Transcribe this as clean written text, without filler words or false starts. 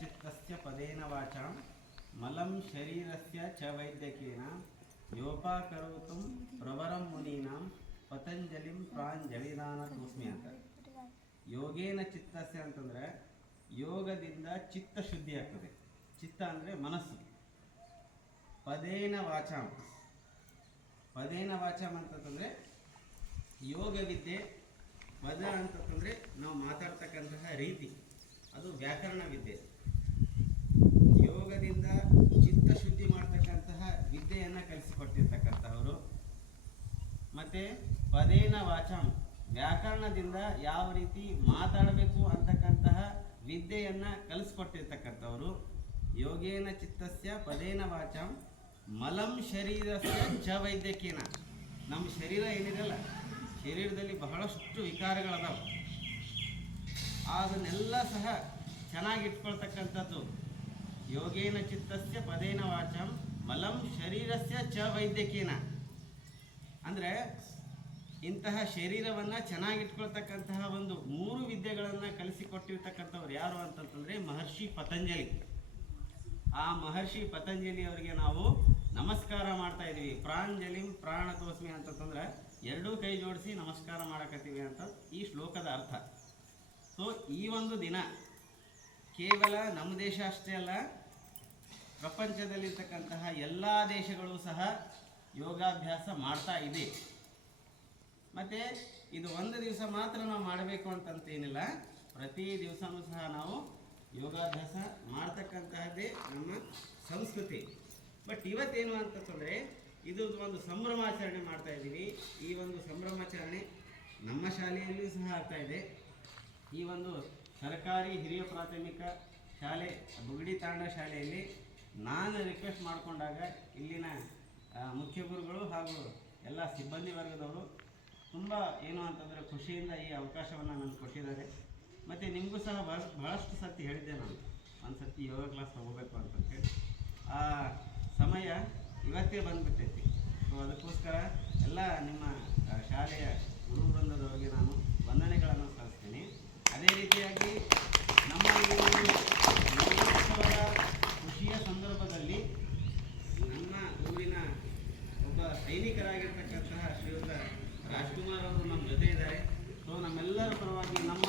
ಚಿತ್ತಸ್ಯ ಪದೇನ ವಾಚಾಂ ಮಲಂ ಶರೀರಸ್ಯ ಚ ವೈದ್ಯಕೇನ ಯೋಪಾಕರೋತು ಪ್ರವರಂ ಮುನೀನಾಂ ಪತಂಜಲಿಂ ಪ್ರಾಂಜಲಿದಾನ ತೋಸ್ಮಿ ಅಂತ. ಯೋಗೇನ ಚಿತ್ತಸ್ಯ ಅಂತಂದರೆ ಯೋಗದಿಂದ ಚಿತ್ತ ಶುದ್ಧಿ ಆಗ್ತದೆ. ಚಿತ್ತ ಅಂದರೆ ಮನಸ್ಸು. ಪದೇನ ವಾಚಾಂ, ಪದೇನ ವಾಚಾಂ ಅಂತಂದರೆ ಯೋಗ ವಿದ್ಯೆ. ಪದ ಅಂತಂದರೆ ನಾವು ಮಾತಾಡ್ತಕ್ಕಂತಹ ರೀತಿ, ಅದು ವ್ಯಾಕರಣ ವಿದ್ಯೆ. ಯೋಗದಿಂದ ಚಿತ್ತ ಶುದ್ಧಿ ಮಾಡ್ತಕ್ಕಂತಹ ವಿದ್ಯೆಯನ್ನು ಕಲಿಸಿಕೊಟ್ಟಿರ್ತಕ್ಕಂಥವರು. ಮತ್ತು ಪದೇನ ವಾಚಾಂ, ವ್ಯಾಕರಣದಿಂದ ಯಾವ ರೀತಿ ಮಾತಾಡಬೇಕು ಅಂತಕ್ಕಂತಹ ವಿದ್ಯೆಯನ್ನು ಕಲಿಸ್ಕೊಟ್ಟಿರ್ತಕ್ಕಂಥವರು. ಯೋಗೇನ ಚಿತ್ತಸ್ಯ ಪದೇನ ವಾಚಾಂ ಮಲಂ ಶರೀರಸ್ಯ ಚ ವೈದ್ಯಕೇನ. ನಮ್ಮ ಶರೀರ ಏನಿದೆಯಲ್ಲ, ಶರೀರದಲ್ಲಿ ಬಹಳಷ್ಟು ವಿಕಾರಗಳದಾವೆ. ಅದನ್ನೆಲ್ಲ ಸಹ ಚೆನ್ನಾಗಿಟ್ಕೊಳ್ತಕ್ಕಂಥದ್ದು. ಯೋಗೇನ ಚಿತ್ತಸ್ಯ ಪದೇನ ವಾಚಾಂ ಮಲಂ ಶರೀರಸ್ಯ ಚ ವೈದ್ಯಕೇನ ಅಂದರೆ ಇಂತಹ ಶರೀರವನ್ನು ಚೆನ್ನಾಗಿಟ್ಕೊಳ್ತಕ್ಕಂತಹ ಒಂದು 3 ವಿದ್ಯೆಗಳನ್ನು ಕಲಿಸಿಕೊಟ್ಟಿರ್ತಕ್ಕಂಥವ್ರು ಯಾರು ಅಂತಂತಂದರೆ ಮಹರ್ಷಿ ಪತಂಜಲಿ. ಆ ಮಹರ್ಷಿ ಪತಂಜಲಿ ಅವರಿಗೆ ನಾವು ನಮಸ್ಕಾರ ಮಾಡ್ತಾ ಇದ್ದೀವಿ. ಪ್ರಾಂಜಲಿಂ ಪ್ರಾಣತೋಸ್ಮಿ ಅಂತಂದ್ರೆ 2 ಕೈ ಜೋಡಿಸಿ ನಮಸ್ಕಾರ ಮಾಡಕತ್ತೀವಿ ಅಂತ ಈ ಶ್ಲೋಕದ ಅರ್ಥ. ಸೊ ಈ ಒಂದು ದಿನ ಕೇವಲ ನಮ್ಮ ದೇಶ ಅಷ್ಟೇ ಅಲ್ಲ, ಪ್ರಪಂಚದಲ್ಲಿರ್ತಕ್ಕಂತಹ ಎಲ್ಲ ದೇಶಗಳು ಸಹ ಯೋಗಾಭ್ಯಾಸ ಮಾಡ್ತಾ ಇದೆ. ಮತ್ತು ಇದು ಒಂದು ದಿವಸ ಮಾತ್ರ ನಾವು ಮಾಡಬೇಕು ಅಂತಂತೇನಿಲ್ಲ, ಪ್ರತಿ ದಿವಸವೂ ಸಹ ನಾವು ಯೋಗಾಭ್ಯಾಸ ಮಾಡ್ತಕ್ಕಂತಹದ್ದೇ ನಮ್ಮ ಸಂಸ್ಕೃತಿ. ಬಟ್ ಇವತ್ತೇನು ಅಂತಂದರೆ ಇದು ಒಂದು ಸಂಭ್ರಮಾಚರಣೆ ಮಾಡ್ತಾ ಇದ್ದೀವಿ. ಈ ಒಂದು ಸಂಭ್ರಮಾಚರಣೆ ನಮ್ಮ ಶಾಲೆಯಲ್ಲಿಯೂ ಸಹ ಆಗ್ತಾ ಇದೆ. ಈ ಒಂದು ಸರ್ಕಾರಿ ಹಿರಿಯ ಪ್ರಾಥಮಿಕ ಶಾಲೆ ಬುಗಡಿ ತಾಂಡ ಶಾಲೆಯಲ್ಲಿ ನಾನು ರಿಕ್ವೆಸ್ಟ್ ಮಾಡಿಕೊಂಡಾಗ ಇಲ್ಲಿನ ಮುಖ್ಯ ಗುರುಗಳು ಹಾಗೂ ಎಲ್ಲ ಸಿಬ್ಬಂದಿ ವರ್ಗದವರು ತುಂಬ ಏನು ಅಂತಂದರೆ ಖುಷಿಯಿಂದ ಈ ಅವಕಾಶವನ್ನು ನನಗೆ ಕೊಟ್ಟಿದ್ದಾರೆ. ಮತ್ತು ನಿಮಗೂ ಸಹ ಬಹಳಷ್ಟು ಸರ್ತಿ ಹೇಳಿದ್ದೆ, ನಾನು ಒಂದು ಸರ್ತಿ ಯೋಗ ಕ್ಲಾಸ್ ತೊಗೋಬೇಕು ಅಂತಂತೇಳಿ. ಆ ಸಮಯ ಇವತ್ತೇ ಬಂದುಬಿಟ್ಟೈತಿ. ಸೊ ಅದಕ್ಕೋಸ್ಕರ ಎಲ್ಲ ನಿಮ್ಮ ಶಾಲೆಯ ಗುರು ವೃಂದದವರಿಗೆ ನಾನು ವಂದನೆಗಳನ್ನು ಸಲ್ಲಿಸ್ತೀನಿ. ಅದೇ ರೀತಿಯಾಗಿ ನಮ್ಮ ಈ ಯೋಗೋತ್ಸವದ ಖುಷಿಯ ಸಂದರ್ಭದಲ್ಲಿ ನಮ್ಮ ಊರಿನ ಒಬ್ಬ ಸೈನಿಕರಾಗಿರ್ತಕ್ಕಂತಹ ಶ್ರೀಯುತ ರಾಜ್ಕುಮಾರ್ ಅವರು ನಮ್ಮ ಜೊತೆ ಇದ್ದಾರೆ. ಸೊ ನಮ್ಮೆಲ್ಲರ ಪರವಾಗಿ ನಮ್ಮ